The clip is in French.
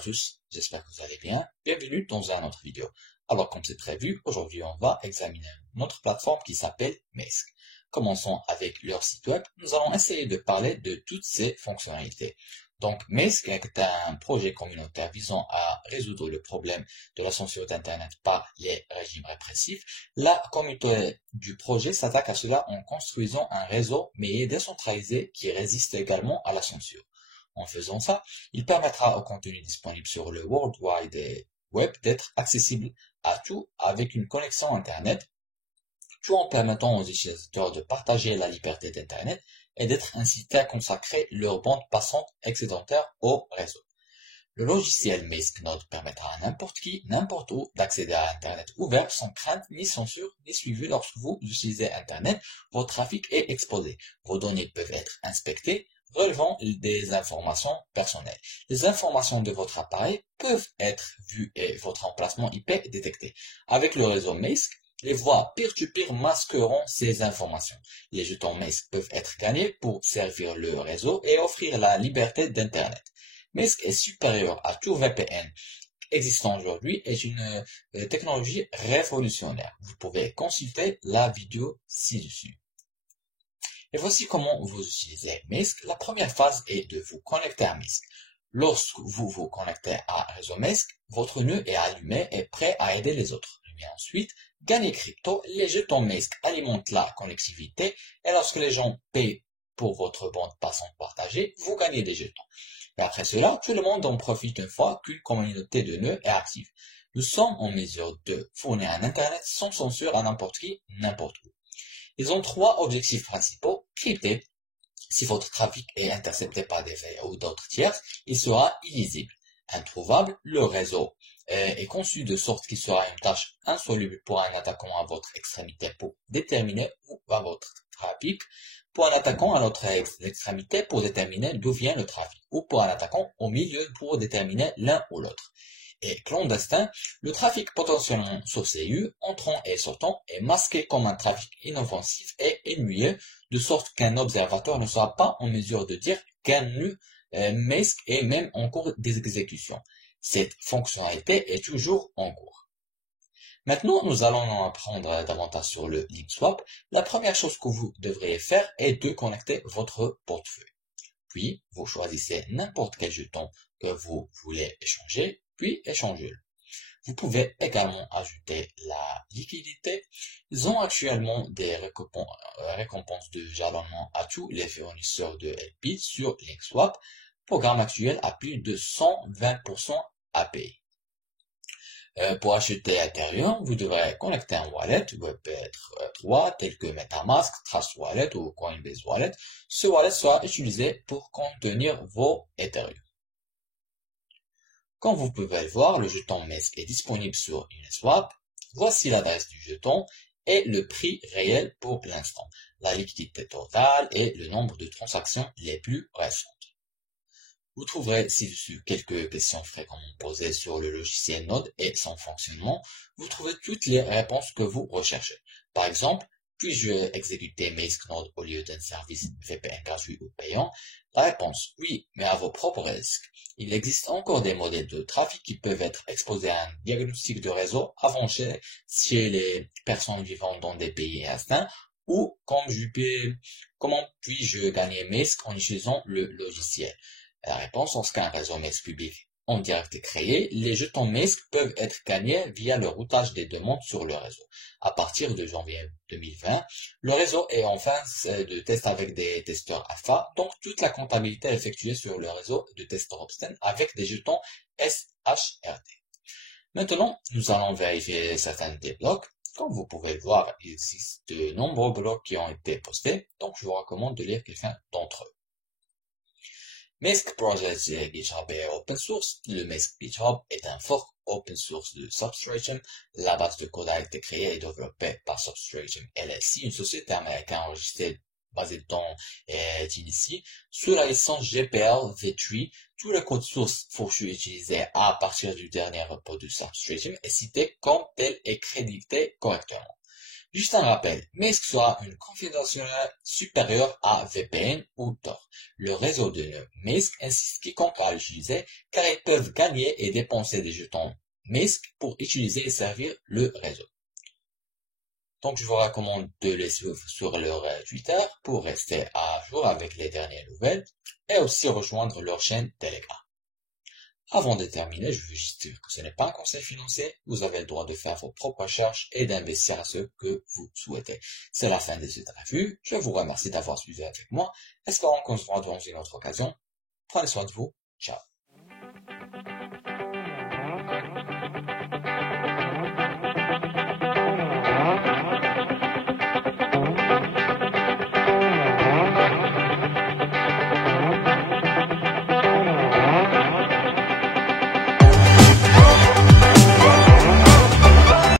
tous, j'espère que vous allez bien. Bienvenue dans une autre vidéo. Alors comme c'est prévu, aujourd'hui on va examiner notre plateforme qui s'appelle Mesk. Commençons avec leur site web. Nous allons essayer de parler de toutes ces fonctionnalités. Donc Mesk est un projet communautaire visant à résoudre le problème de la censure d'Internet par les régimes répressifs. La communauté du projet s'attaque à cela en construisant un réseau mais décentralisé qui résiste également à la censure. En faisant ça, il permettra au contenu disponible sur le World Wide Web d'être accessible à tout avec une connexion Internet, tout en permettant aux utilisateurs de partager la liberté d'Internet et d'être incités à consacrer leur bande passante excédentaire au réseau. Le logiciel Mesk Node permettra à n'importe qui, n'importe où, d'accéder à Internet ouvert sans crainte ni censure ni suivi lorsque vous utilisez Internet. Votre trafic est exposé. Vos données peuvent être inspectées, relevant des informations personnelles. Les informations de votre appareil peuvent être vues et votre emplacement IP détecté. Avec le réseau Mesk, les voies peer-to-peer masqueront ces informations. Les jetons Mesk peuvent être gagnés pour servir le réseau et offrir la liberté d'Internet. Mesk est supérieur à tout VPN existant aujourd'hui et est une technologie révolutionnaire. Vous pouvez consulter la vidéo ci-dessus. Et voici comment vous utilisez Mesk. La première phase est de vous connecter à Mesk. Lorsque vous vous connectez à Réseau Mesk, votre nœud est allumé et prêt à aider les autres. Mais ensuite, gagnez crypto, les jetons Mesk alimentent la connectivité et lorsque les gens paient pour votre bande passante partagée, vous gagnez des jetons. Et après cela, tout le monde en profite une fois qu'une communauté de nœuds est active. Nous sommes en mesure de fournir un Internet sans censure à n'importe qui, n'importe où. Ils ont trois objectifs principaux. Crypter. Si votre trafic est intercepté par des veilles ou d'autres tiers, il sera illisible. Introuvable. Le réseau est conçu de sorte qu'il sera une tâche insoluble pour un attaquant à votre extrémité pour déterminer où va votre trafic, pour un attaquant à l'autre extrémité pour déterminer d'où vient le trafic, ou pour un attaquant au milieu pour déterminer l'un ou l'autre. Et clandestin, le trafic potentiellement sous CU, entrant et sortant, est masqué comme un trafic inoffensif et ennuyeux, de sorte qu'un observateur ne sera pas en mesure de dire qu'un nœud Mesk est même en cours d'exécution. Cette fonctionnalité est toujours en cours. Maintenant, nous allons en apprendre davantage sur le link swap. La première chose que vous devriez faire est de connecter votre portefeuille. Puis, vous choisissez n'importe quel jeton que vous voulez échanger, puis échangez-le. Vous pouvez également ajouter la liquidité. Ils ont actuellement des récompenses de jalonnement à tous les fournisseurs de LP sur LinkSwap. Programme actuel à plus de 120% API. Pour acheter Ethereum, vous devrez connecter un wallet Web3 tel que MetaMask, Trust Wallet ou Coinbase Wallet. Ce wallet sera utilisé pour contenir vos Ethereum. Comme vous pouvez le voir, le jeton Mesk est disponible sur Uniswap. Voici l'adresse du jeton et le prix réel pour l'instant, la liquidité totale et le nombre de transactions les plus récentes. Vous trouverez ci-dessus quelques questions fréquemment posées sur le logiciel Node et son fonctionnement. Vous trouvez toutes les réponses que vous recherchez. Par exemple, puis-je exécuter Mesk Node au lieu d'un service VPN gratuit ou payant? La réponse, oui, mais à vos propres risques. Il existe encore des modèles de trafic qui peuvent être exposés à un diagnostic de réseau avancé chez les personnes vivant dans des pays instincts ou comment puis-je gagner Mesk en utilisant le logiciel? La réponse, lorsqu'un réseau Mesk public en direct est créé, les jetons Mesk peuvent être gagnés via le routage des demandes sur le réseau. À partir de janvier 2020, le réseau est en phase de test avec des testeurs alpha, donc toute la comptabilité est effectuée sur le réseau de testeurs Opsten avec des jetons SHRT. Maintenant, nous allons vérifier certains des blocs. Comme vous pouvez le voir, il existe de nombreux blocs qui ont été postés, donc je vous recommande de lire quelqu'un d'entre eux. Mesk Project GitHub est open source. Le Mesk GitHub est un fork open source de Substratum. La base de code a été créée et développée par Substratum LLC, une société américaine enregistrée basée dans Tennessee, sous la licence GPL v3. Tout le code source fourchu utilisé à partir du dernier repos de Substratum est cité comme tel et crédité correctement. Juste un rappel, MISC sera une confidentialité supérieure à VPN ou Tor. Le réseau de MISC insiste quiconque à l'utiliser car ils peuvent gagner et dépenser des jetons MISC pour utiliser et servir le réseau. Donc je vous recommande de les suivre sur leur Twitter pour rester à jour avec les dernières nouvelles et aussi rejoindre leur chaîne Telegram. Avant de terminer, je veux juste dire que ce n'est pas un conseil financier, vous avez le droit de faire vos propres recherches et d'investir à ce que vous souhaitez. C'est la fin de cette revue, je vous remercie d'avoir suivi avec moi, espérons qu'on se voit dans une autre occasion. Prenez soin de vous, ciao.